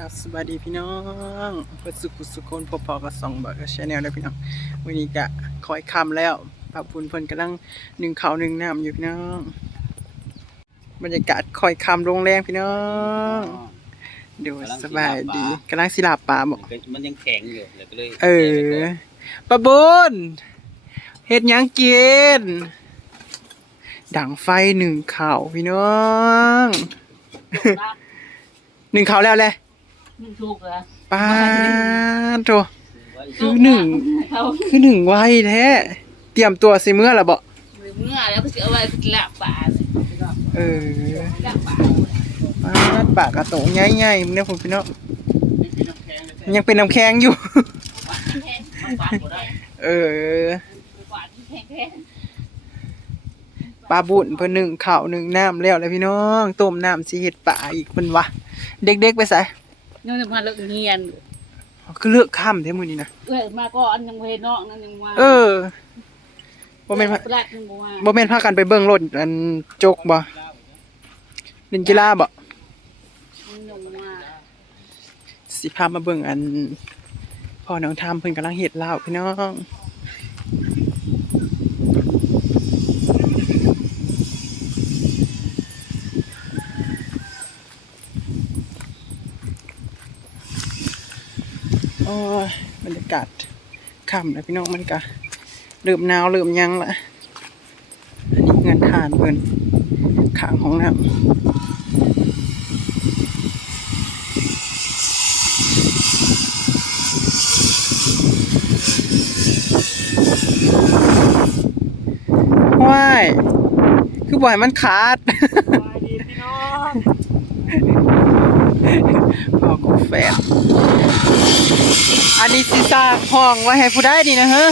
ครับสวัสดีพี่น้องเพื่อสุขสุขคนพบพอกับสองบักชแนลแล้วพี่น้อง วันนี้กะคอยคำแล้วปรับปุ่นเพิ่นกำลังหนึ่งเขาวหนึ่งน้ำอยู่พี่น้อง บรรยากาศคอยคำโรงแรงพี่น้อง ดูสบายดีกำลังสิลาบปลาบอกมันยังแข็งอยู่เลยก็เลยเออปะบุญเฮ็ดหยังกินดังไฟหนึ่งข่าวพี่น้องหนึ่งข่าวแล้วเลย มันถูกเหรอป้าดโตคือหนึ่งเขาคือหนึ่งไวแท้เตรียมตัวสิเมื่อละบ่เมื่อแล้วก็จะเอาไว้ละป่าเลยเออละป่าป้าดปากกระโตใหญ่ๆมึงเนี่ยผมพี่น้องยังเป็นน้ำแข็งอยู่แห้งป่าหมดได้เออป่าแห้งแห้งปลาบุญเพิ่นหนึ่งข้าวหนึ่งน้ำแล้วเลยพี่น้องต้มน้ำสิเฮ็ดปลาอีกเพิ่นวะเด็กๆไปใส่ ยังจะมาเลิกเงียนก็เลือกค่ำแท้มื้อนี้นะเอ้ยมาก่อนยังเห็นน้องนั่นยังมาเออบ่แม่นพาแรกยังมาบ่แม่นพากันไปเบิ่งรถอันจกบ่เล่นกีฬาบ่ยังมาสิพามาเบิ่งอันพ่อน้องทามเพิ่นกำลังเฮ็ดลาวพี่น้อง อ้ยบรรยากาศค่ำแล้วพี่น้องมันก็เริ่มหนาวเริ่มยังละอันนี้เงินทานเพิ่นขางของน้ำว้ายคือบ่อยมันขาดดีพี่น้อง พอกูแฟนอันนี้สิสร้างห้องไว้ให้ผู้ได้ดีนะเฮ้อ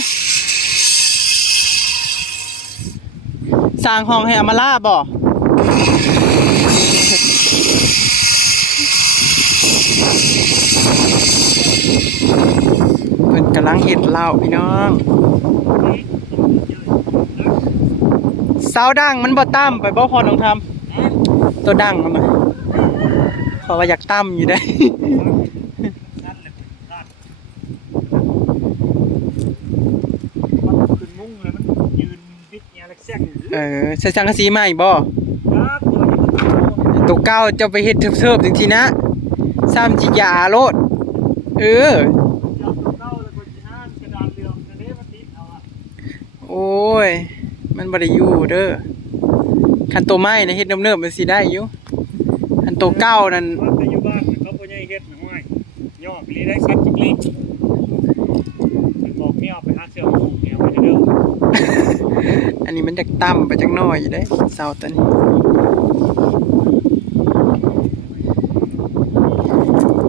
สร้างห้องให้อามาล่าบ่เพิ่นกำลังเห็ดเหล้าพี่น้องเสาดังมันบ่ตั้มไปบ่พอน้องทำตัวดัง เอามาขอว่าอยากตั้มอยู่ได้เออใส่สังกะสีใหม่บ่ตัวเก่าจะไปเฮ็ดเทิบๆจังทีนะซ้ำจิยาโลด เออ โอ้ย มันบ่ได้อยู่เด้อคันตัวไม้นะเฮ็ดเนิบๆมันสิได้อยู่ คันตัวเก่านั่นว่าไปอยู่บ้านเขาพ่อใหญ่เฮ็ดหนังไม้ย่อไปเลยได้สักจิกลิกบอกเมียเอาไปหาเสื้อผูกเมียไว้เด้ออันนี้มันจักต่ำไปจักหน่อยอยู่ได้เสาตัวนี้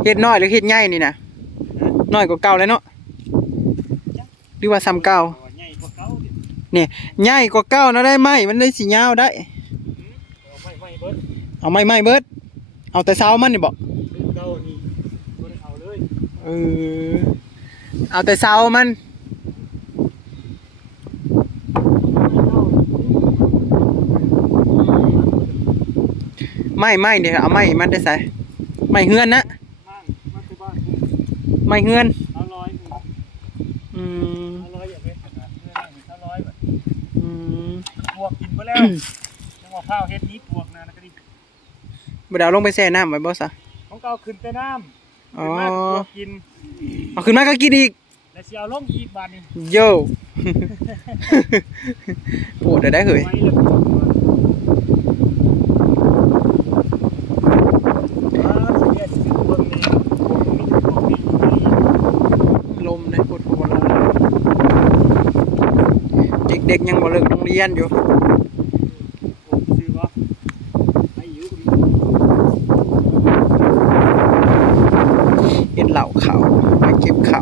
เฮ็ดน้อยหรือเฮ็ดใหญ่นี่นะน้อยกว่าเก่าแล้วเนาะหรือว่าซ้ำเก่าใหญ่กว่าเก่าดิเนี่ยใหญ่กว่าเก่านะได้ไหมมันได้สิยาวได้ เอาไม่ไม่เบิดเอาไม่ไม่เบิด เอาแต่เสามันนี่บอกเก่านี่บ่ได้เอาเลยเออเอาแต่เสามัน ไม่ไม่เดี๋ยวเอาไม่มันได้ใส่ไม่เฮือนนะไมันคือบ้านไม่เฮือนเอาร้อยอืมเอาร้อยอย่างเงี้ยเอาร้อยแบบอืมปวกกินไปแล้วจังหวะข้าวเฮ็ดนี้ปวก บ่ได้เอาลงไปแช่น้ำไว้บ่ซะของเก่าขึ้นแต่น้ำอ๋อขึ้นมากปวกกินเอาขึ้นมาก็กินอีกแล้วสิเอาลงอีกบาดนี้โย่ ปวดได้เหยไว้เลยอ่าสิเฮ็ดสิเบิ่งนี่มีแต่พวกนี้ลมเลยปวดหัวลมเด็กๆยังบ่เลิกโรงเรียนอยู่ ผมซื้อบ่ให้อยู่ก็มี เห็นเหล่าเขามาเก็บเขา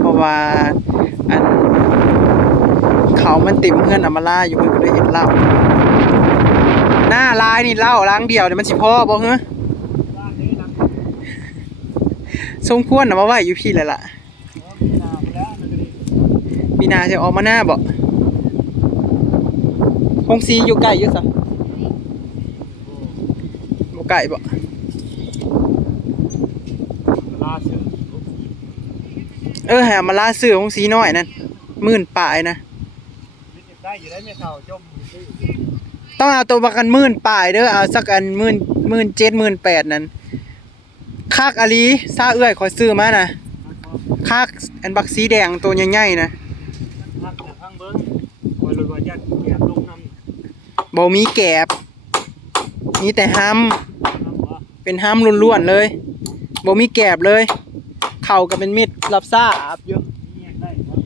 เพราะว่าอัน เขามันติ่มเพื่อนอามาล่าอยู่มันก็เลยเห็นเหล่าหน้าลายนี่เหล่าล้างเดียวเนี่ยมันสิพ่อบ่เฮ้สมควรนะมาไหวอยู่พี่เลยล่ะมีนาจะออกมาหน้าบ่คงซีอยู่ไกลอยู่ซะบ่ไกลบ่บาซื้อออหามาล่าซื้อของสีน้อยนั่นหมื่นปลายนะ ไม่ได้อยู่ได้ไม่เท่าจมซื้อต้องเอาตัวประกันหมื่นปลายเด้อเอาสักอันหมื่นหมื่นเจ็ดหมื่นแปดนั่นคากอาลีซาเอื้อยขอยซื้อมานะคากอันบักสีแดงตัวใหญ่ๆนะพักแต่พังเบิ้งคอยรถว่ายัดแกบลงน้ำบ่มีแกบมีแต่ห้ำน้ำว่าเป็นห้ำล้วนๆเลยบ่มีแกบเลย เข่าก็เป็นมิดรับทราบอยู่ นี่ยังได้ครับ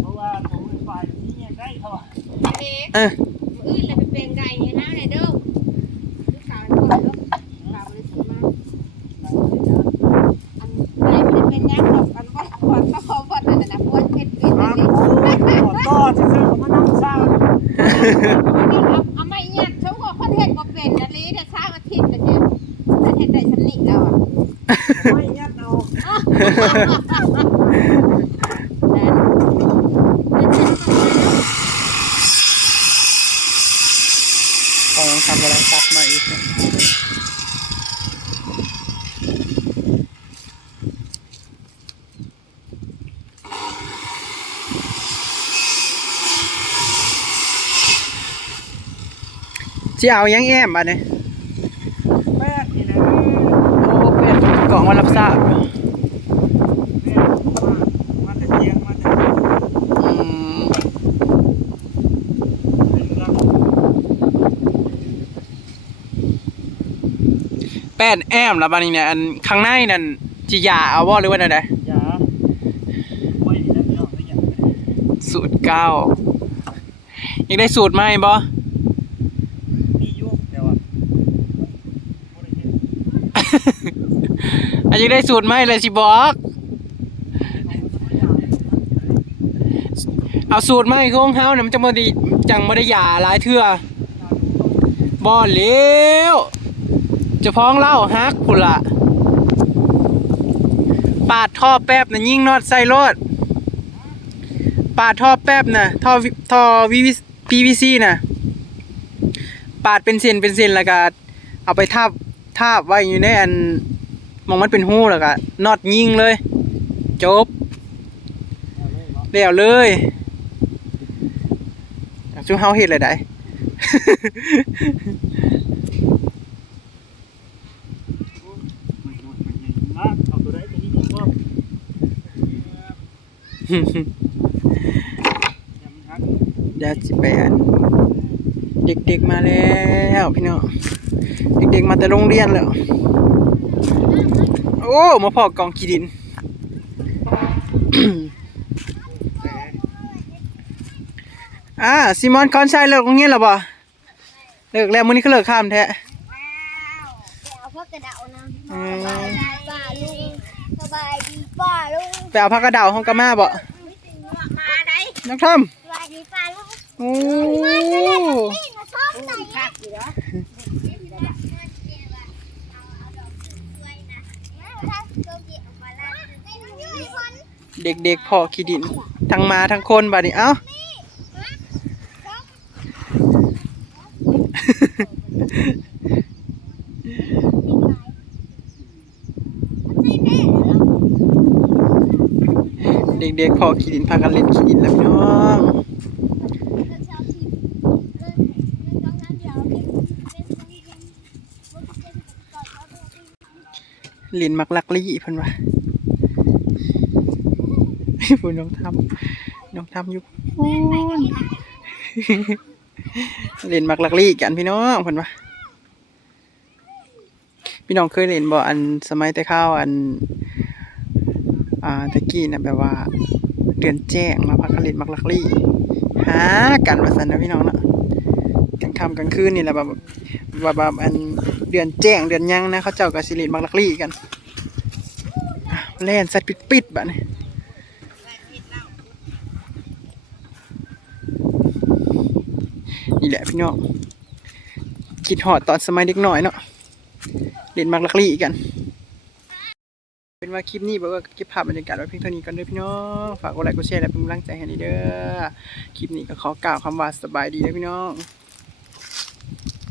เพราะว่าผมเป็นฝ่ายนี่ยังได้เท่า เด็กเออมื้ออื่นเลยไปเป็นไก่ให้น้าหน่อยเด้อลูกสาวก่อนเด้อสาวบริสุทธิ์มากอันไก่มันเป็นยักษ์ดอกกันว่าควรก็พอพอดนั่นน่ะพวดเพชรเพชรครันี่บขอต่อซื้อๆมานั่งสร้างเอาเอาไม่ยัดเขาก็คนเฮ็ดบ่เป็นนะลีแต่สร้างอาทิตย์ละเจ้าแต่เฮ็ดได้สำนิแล้วอะไม่ยัดเอา ต้องทำกำลังตักมาอีกนะจะเอายังแอมอะเนี่ย แป้งนี่แหละ โอ้เป็นกล่องมารับทราบ แป้งมาแต่เชียงมาแต่ อืม เป็นเรื่อง แป้นแอมแล้วบานี้เนี่ยอันข้างในนั่นจิยาเอาบ่หรือว่าอะไรยาไว้นี่นะพี่น้องไม่อยากได้สูตรเก้าอยากได้สูตรไหมบ่มีอยุ่แต่ว่าบ่ได้เฮ็ดอันอยากได้สูตรไหมเลยสิบอก เอาสูตรไหมของเฮาเนี่ยมันจะบ่ไดีจังบ่ได้หยาหลายเทื่อบ่เร็วเจะพ้องเล่าฮักพุละปาดท่อแป๊บน่ะยิงน็อตใส่รถปาดท่อแป๊บน่ะท่อวิท่อ PVC น่ะปาดเป็นเส้นเป็นเส้นแล้วก็เอาไปทาบทาบไว้อยู่ในอันมองมันเป็นหู้แล้วก็น็อตยิงเลย จบเดี๋ยวเลยจุเฮาเฮ็ดเลยได้ เอาตัวใดตัวนี้ดีกว่าอย่ามันหักเดี๋ยวสิไปอันเด็กๆมาแล้วพี่น้องเด็กๆมาแต่โรงเรียนแล้ว โอ้มาพอกองกีดินอ่าซิมอนคอนชัยเลิกโรงเรียนแล้วบ่เลิกแล้วมื้อนี้ก็เลิกข้ามแท้ว้าวเอาพวกกระเดานะอืมป้าลุงสบายดีป้าลุงไปเอาผักกระเดาวห้องกะมาบ่มาได้นักทสบายดีป้าลุงำโอ้นี่มาชอบไหนคักอยู่แล้วเด็กๆพอขี้ดิน ทั้งมาทั้งคนบัดนี้เอ้า ด็กๆพอขี้ดินพากันเล่นขี้ดินแล้วพี่น้องเล่นมักลักลี่เพิ่นว่าพูน้องทำน้องทำอยู่พูนเล่นมักลักลี่กันพี่น้องเพิ่นว่าพี่น้องเคยเล่นบ่อันสมัยแต่ข้าวอัน อ่าตะกี้นะแบบว่าเดือนแจ้งมาพักกะเล่นมักลักลี่หากันว่าซั่นนะพี่น้องเนาะกลางค่ำกลางคืนนี่แหละแบบว่าแบบอันเดือนแจ้งเดือนยังนะเขาเจ้าก็สิเล่นมักลักลี่กันแล่นสัตว์ปิดๆบัดนี้นี่แหละพี่น้องคิดหอดตอนสมัยเด็กน้อยเนาะเล่นมักลักลี่กัน เป็นว่าคลิปนี้บอกว่าเก็บภาพบรรยากาศไว้เพียงเท่านี้ก่อนเด้อพี่น้องฝากกดไลค์กดแชร์และเป็นกำลังใจให้ดีเด้อคลิปนี้ก็ขอกล่าวคำว่าสบายดีเด้อพี่น้อง